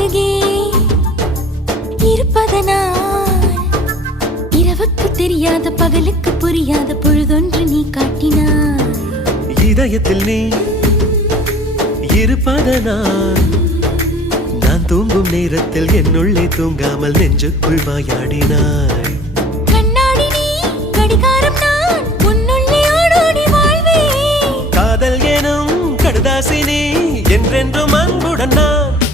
அருகே இருப்பதனால் இரவுக்கு தெரியாத பகலுக்கு புரியாத பொழுதொன்று நீ காட்டினாய். இதயத்தில் நீ இருப்பதனால் நான் தூங்கும் நேரத்தில் என்னுள்ளே தூங்காமல் நெஞ்சுக்குள் வாயாடினாய். கண்ணாடி நீ கடிகாரம் நான் உன்னுள்ளே ஓடோடி வாழ்வே. காதல் எனும் கடுதாசி நீ என்றென்றும் அன்புடன் நான்